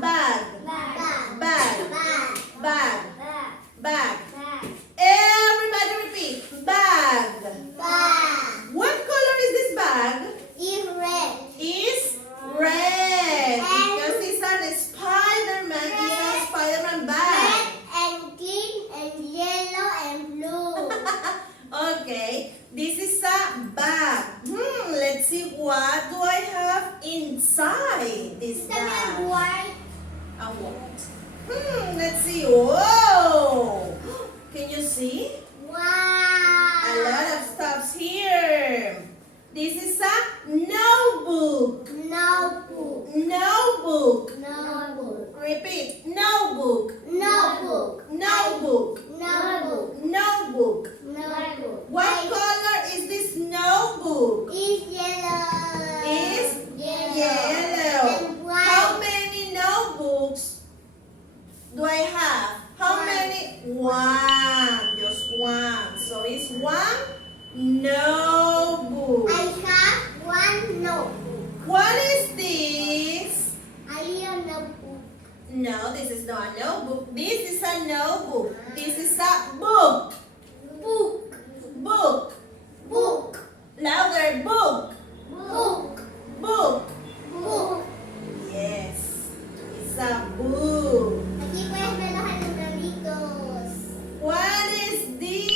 Bag. Bag. Bag. Bag. Bag. Bag. Bag. Bag. Everybody repeat. Bag. Bag. What color is this bag? Is red. Is red. Because it's a Spider-Man. It's a Spider-Man bag. Red and green and yellow and blue. Okay. This is a bag. Let's see, what do I have inside this bag? White. A what? Let's see. Whoa! Can you see? Wow. A lot of stuffs here. This is a notebook. Notebook. Notebook. Notebook. Repeat. Notebook. Notebook. Notebook. Notebook. Notebook. Notebook. What color is this notebook? Is yellow. Is yellow. yellow. And white. How many notebooks do I have? How One. many? One. Just one. So it's one notebook. I have one notebook. What is this? A little notebook. No, this is not a notebook. This is a notebook. This is a book. Book. Book. Book. Louder. Book. Book. Book. Book. Yes. It's a book. Aquí puedes ver los animalitos. What is this?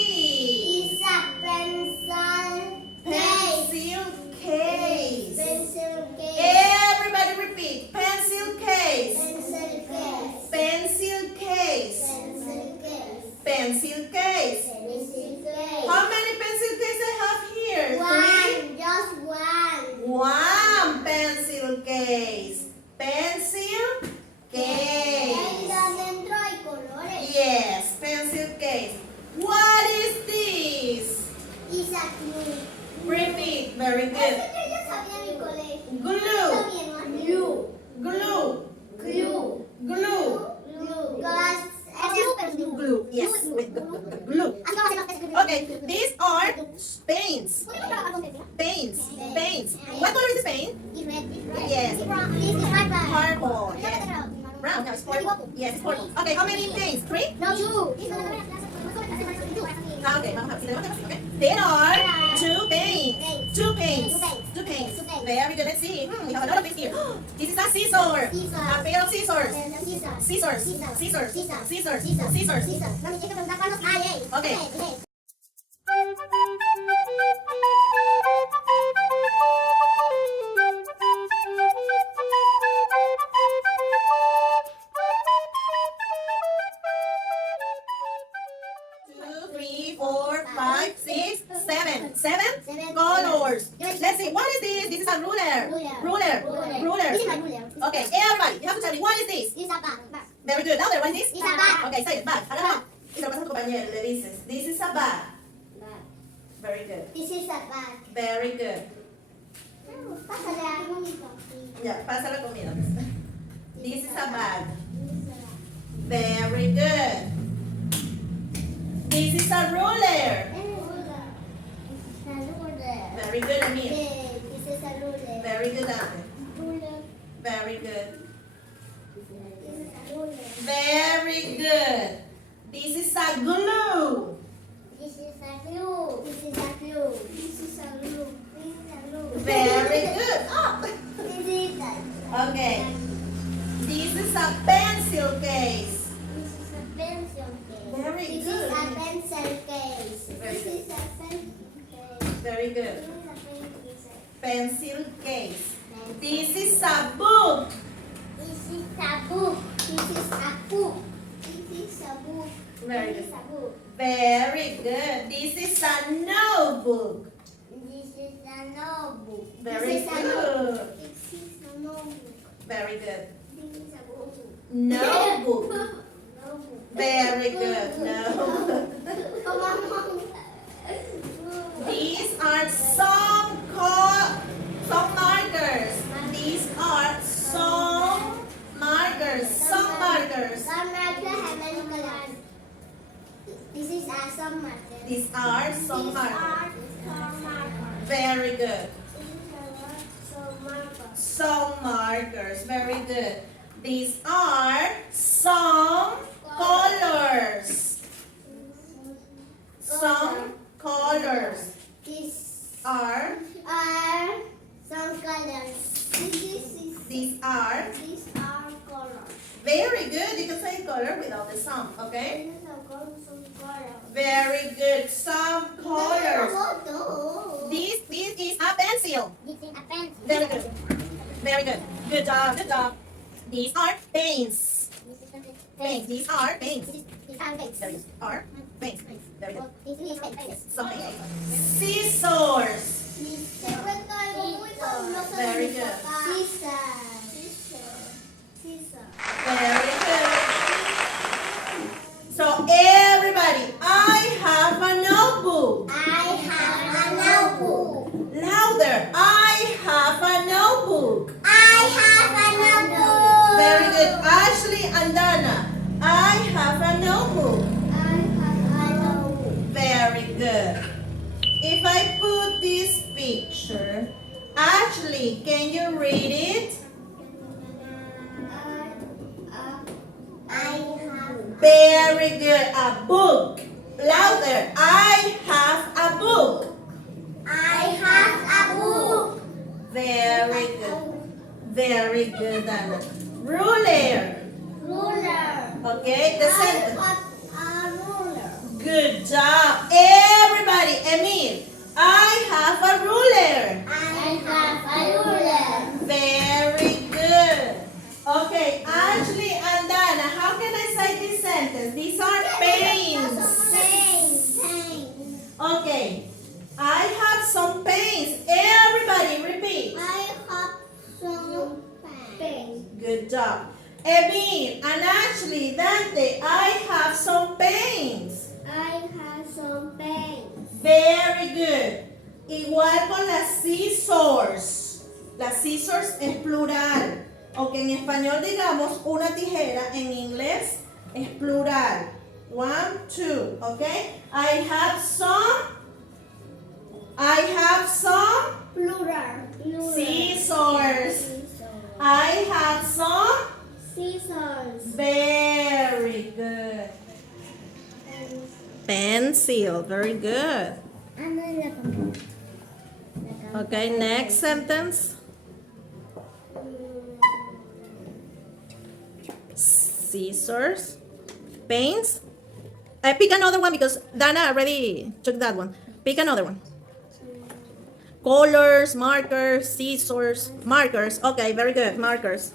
It's a pencil Pencil case. Pencil case. Everybody repeat. Pencil case. Pencil case. Pencil case. Pencil case. Pencil case. Pencil case. How many pencil cases I have here? One. Just one. One pencil case. Pencil case. Dentro hay colores. Yes, pencil case. What is this? It's a glue. Repeat. Very Eso good. que yo sabía en mi colegio. Glue. También, ¿no? Glue. Glue. Glue. Glue. Glue. Glass. Glue, pero glue. Glue. Yes, with the glue. Así vamos a hacer los peces. Okay, these are paints. Paints. Paints. What color is this paint? It's red. Yes. It's brown. It's purple. Purple. Yes. Brown. No, it's purple. Yes, it's purple. Okay, how many paints? 3? No, two. Okay, vamos a ver. Okay. There are 2 paints. 2 paints. 2 paints. Very good. Let's see. We have a lot of things here. This is a scissor. A pair of scissors. Scissors. Scissors. Scissors. Scissors. Okay. Seven colors. Let's see. What is this? This is a ruler. Ruler. This is my ruler. Okay, everybody, you have to tell me what is this? It's a bag. Very good. Louder. What is this? It's a bag. Okay, say it. Bag. Hágalo. Y se lo pasa a tu compañero. Le dices, this is a bag. Very good. This is a bag. Very good. Pásale a bonito. Ya, pasa la comida. This is a bag. Very good. This is a ruler. Very good, Amir. This is a ruler. Very good, Amir. Ruler. Very good. This is a ruler. Very good. This is a glue. This is a glue. This is a glue. This is a glue. This is a glue. Very good. Oh. This is a. Okay. This is a pencil case. This is a pencil case. Very This good. is a pencil case. Very This good. is a pencil case. Very good. This is a pencil case. Pencil case. This is a book. This is a book. This is a book. This is a book. Very This good. is a book. Very good. This is a notebook. This is a notebook. Very This is a good. notebook. This is a notebook. Very good. This is a book. Notebook. Notebook. Very good. Notebook. Come on. These are some markers. These are some markers. Some markers. Some markers have many colors. This is a some markers. These are some These markers. are some markers. Very good. These are some markers. Some markers. Very good. These are some colors. Some colors These are, are some colors. these are, These are colors. very good. You can say color without the some, okay? These are some colors. Very good. Some colors. Photo. This is a pencil. This is a pencil. Very good. Very good. Good job. Good job. These are paints. This is Paints. These are paints. These are paints. Very good. Are paints. Very good. This is paints. Some paints. Scissors. Very good. Very good. So everybody, I have a notebook. I have a notebook. Louder. I have a notebook. I have a notebook. Very good. Ashley and Dana, I have a notebook. I have a notebook. Very good. If I put this picture, Ashley, can you read it? I have. Very good. A book. Louder. I have a book. I have a book. Very good. Very good, Dana. Ruler. Ruler. Okay, the sentence. A ruler. Good job. Everybody, Emil, I have a ruler. I have a ruler. Very good. Okay, Ashley and Dana, how can I say this sentence? These are paints. Paint. Okay, I have some paints. Everybody, repeat. I have some paint. Good job. Emil and Ashley, Dante, I have some paints. I have some paint. Very good. Igual con las scissors. Las scissors es plural. O que en español digamos una tijera, en inglés es plural. 1, 2, okay? I have some Plural. scissors. I have some. Scissors. Very good. Pencil. Very good. Okay, next sentence. Scissors. Paints. Pick another one because Dana already took that one. Pick another one. Colors, markers, scissors, markers. Okay, very good. Markers.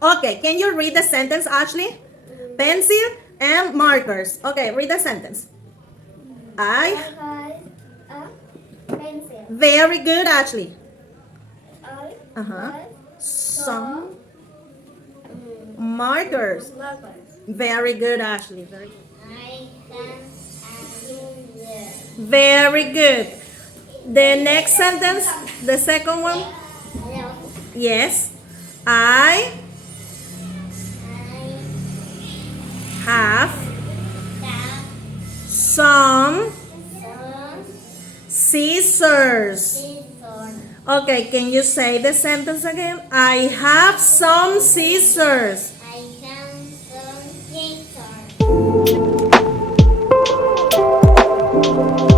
Okay, can you read the sentence, Ashley? Pencil and markers. Okay, read the sentence. I. have a pencil. Very good, Ashley. I have some markers. markers. Very good, Ashley. Very good. I have a ruler. Very good. The next sentence, the second one. Hello. Yes. I have have some some scissors. scissors. Okay, can you say the sentence again? I have some scissors. I have some scissors.